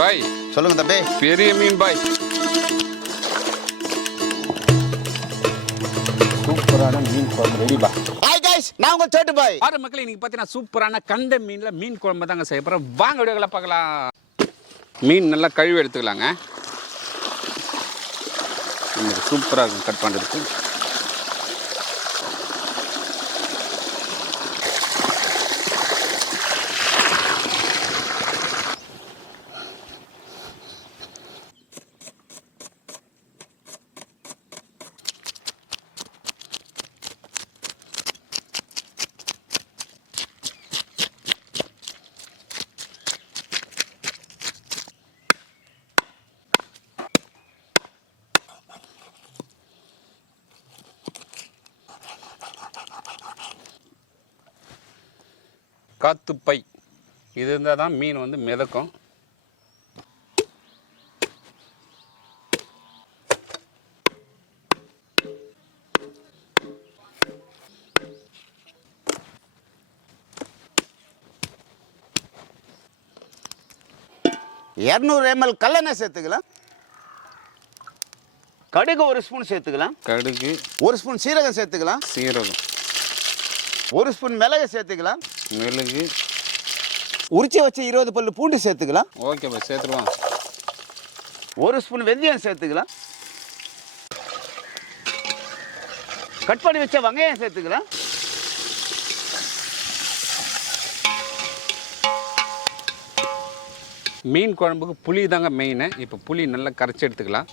பாய் சொல்லுங்க தம்பி. பெரிய மீன் பாய். சூப்பரான மீன் குழம்பு ரெடி பாய். ஹாய் गाइस, நான் உங்க சோட்டு பாய். பாரு மக்களே, இன்னைக்கு பார்த்தீங்கன்னா சூப்பரான கண்ட மீன்ல மீன் குழம்பு தாங்க செய்ய போறோம். வாங்க வீடியோக்களை பார்க்கலாம். மீன் நல்லா கழுவி எடுத்துக்கலாங்க. நமக்கு சூப்பராக இருக்கும் கட் பண்ணுறதுக்கு. காத்துப்பை இது இருந்தால் தான் மீன் வந்து மிதக்கும். ml கல்லெண்ணெய் சேர்த்துக்கலாம். கடுகு 1 ஸ்பூன் சேர்த்துக்கலாம். கடுகு 1 ஸ்பூன் சீரகம் சேர்த்துக்கலாம். சீரகம் 1 ஸ்பூன் மிளகு சேர்த்துக்கலாம். மிளகு உரிச்சி வச்ச 20 பல்லு பூண்டு சேர்த்துக்கலாம். ஓகே பாய், சேர்த்துருவோம். 1 ஸ்பூன் வெந்தயம் சேர்த்துக்கலாம். கட் பண்ணி வச்ச வெங்காயம் சேர்த்துக்கலாம். மீன் குழம்புக்கு புளி தாங்க மெயின். இப்போ புளி நல்லா கரைச்சி எடுத்துக்கலாம்.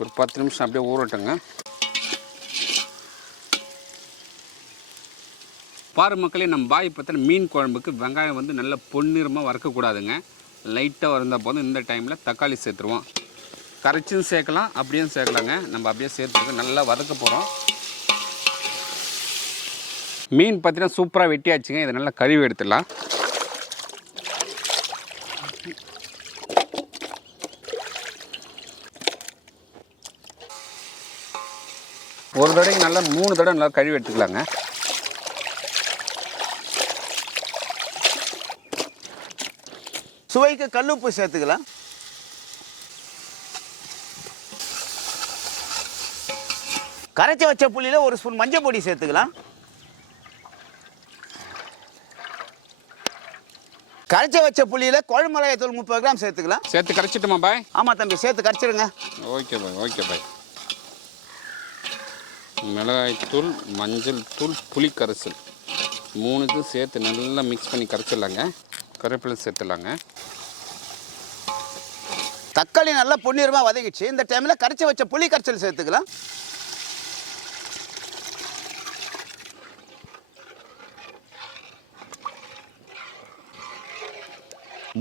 ஒரு 10 நிமிஷம் அப்படியே ஊறட்டுங்க. பாரு மக்களே, நம்ம பாய் பார்த்தா மீன் குழம்புக்கு வெங்காயம் வந்து நல்லா பொன்னிறமாக வறுக்கக்கூடாதுங்க. லைட்டாக வறுந்தால் போதும். இந்த டைமில் தக்காளி சேர்த்துருவோம். கரைச்சும் சேர்க்கலாம், அப்படியும் சேர்க்கலாங்க. நம்ம அப்படியே சேர்த்துட்டு நல்லா வதக்க போகிறோம். மீன் பார்த்தீங்கன்னா சூப்பராக வெட்டியாச்சுங்க. இதை நல்லா கழுவி எடுத்துடலாம். ஒரு தடவைக்கு நல்லா 3 தடவை நல்லா கழுவி எடுத்துக்கலாங்க. சுவைக்கு கல்லுப்பு சேர்த்துக்கலாம். கரைச்சி வச்ச புளியில 1 ஸ்பூன் மஞ்சள் பொடி சேர்த்துக்கலாம். கரைச்சி வச்ச புளியில குழம்பு மிளகாய் தூள் 30 கிராம் சேர்த்துக்கலாம். சேர்த்து கரைச்சிட்டுமா பாய்? ஆமா தம்பி, சேர்த்து கரைச்சிடுங்க. Okay bye, okay bye. மிளகாய்த்தூள், மஞ்சள் தூள், புளி கரைசல் 3க்கும் சேர்த்து நல்லா மிக்ஸ் பண்ணி கரைச்சிடலாங்க. கருவேப்பிலை சேர்த்துலாங்க. தக்காளி நல்லா பொன்னிறமாக வதங்கிடுச்சு. இந்த டைமில் கரைச்சி வச்ச புளி கரைச்சல் சேர்த்துக்கலாம்.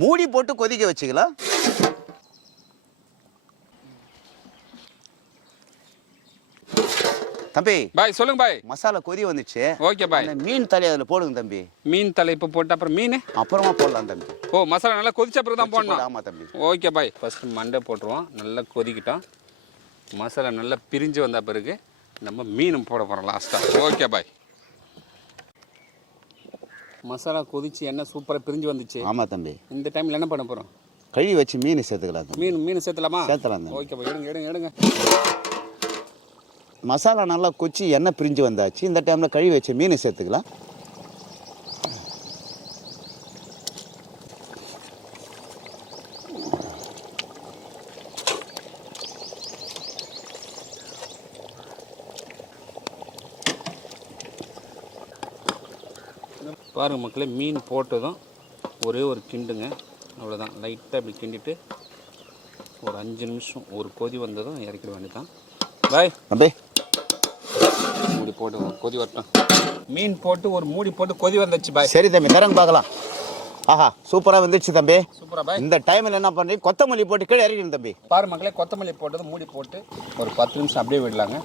மூடி போட்டு கொதிக்க வச்சுக்கலாம். தம்பி பாய் சொல்லுங்க பாய். மசாலா கொதி வந்துச்சு. Okay bye. மீன் தலை அதில் போடுங்க தம்பி. மீன் தலை இப்போ போட்டு அப்புறம் மீன் அப்புறமா போடலாம் தம்பி. ஓ, மசாலா நல்லா கொதிச்ச அப்புறம் தான் போடணும். ஆமாம் தம்பி. Okay bye. ஃபஸ்ட்டு மண்டை போட்டுருவோம். நல்லா கொதிக்கிட்டோம். மசாலா நல்லா பிரிஞ்சு வந்த பிறகு நம்ம மீனும் போட போகிறோம் லாஸ்ட்டாக. Okay bye. மசாலா கொதிச்சு எண்ணெய் சூப்பராக பிரிஞ்சு வந்துச்சு. ஆமாம் தம்பி. இந்த டைமில் என்ன பண்ண போகிறோம்? கழுவி வச்சு மீன் சேர்த்துக்கலாம். மீன் சேர்த்துலாமா? சேர்த்துலாம். ஓகே பாய், எடுங்க. மசாலா நல்லா கொச்சி எண்ணெய் பிரிஞ்சு வந்தாச்சு. இந்த டைமில் கழுவி வச்ச மீன் சேர்த்துக்கலாம். பாருங்கள் மக்களே, மீன் போட்டதும் ஒரே ஒரு கிண்டுங்க. அவ்வளோதான். லைட்டாக இப்படி கிண்டிட்டு ஒரு 5 நிமிஷம் ஒரு கொதி வந்ததும் இறக்கிட வேண்டியதான். பாய் அப்படியே மூடி போட்டு கொதி வரட்டும். மீன் போட்டு ஒரு மூடி போட்டு கொதி வந்துச்சு பாய். சரி தம்பி, தரங்க பார்க்கலாம். ஆஹா, சூப்பராக வந்துடுச்சு தம்பி. சூப்பராக பாய். இந்த டைமில் என்ன பண்ணுறீங்க? கொத்தமல்லி போட்டு கீழே இறக்கிடும் தம்பி. பாரு மக்களே, கொத்தமல்லி போட்டது மூடி போட்டு ஒரு 10 நிமிஷம் அப்படியே விடலாங்க.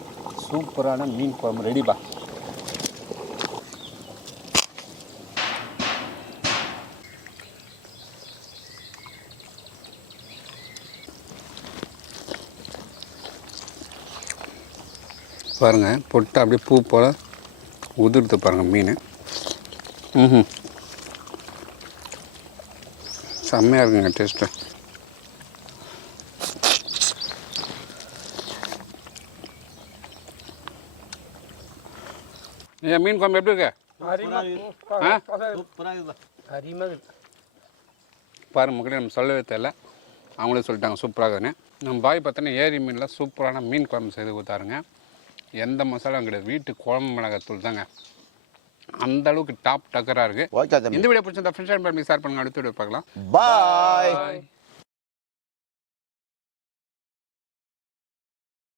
சூப்பரான மீன் குழம்பு ரெடி பா. பாருங்கள், பொட்டு அப்படியே பூ போல் உதிர்த்து பாருங்கள் மீன். செம்மையாக இருக்குங்க டேஸ்ட்டு. ஏன் மீன் குழம்பு எப்படி இருக்கு? பாருங்க மக்களே, நம்ம சொல்லவே தெரியல, அவங்களே சொல்லிட்டாங்க சூப்பராக இருக்குன்னு. நம்ம பாய் பார்த்தோன்னா ஏரி மீனில் சூப்பரான மீன் குழம்பு செய்து கொடுத்தாருங்க. எந்த மசாலாவும் கிடையாது, வீட்டு குழம்பு மிளகாத்தூள் தாங்க. அந்த அளவுக்கு டாப் டக்கராக இருக்குது. இந்த வீடியோ பிடிச்சிருந்தா ஃப்ரெண்ட்ஸ் அண்ட் ஃபேமிலி ஷேர் பண்ணுங்க. அடுத்த வீடியோ பார்க்கலாம். பாய்.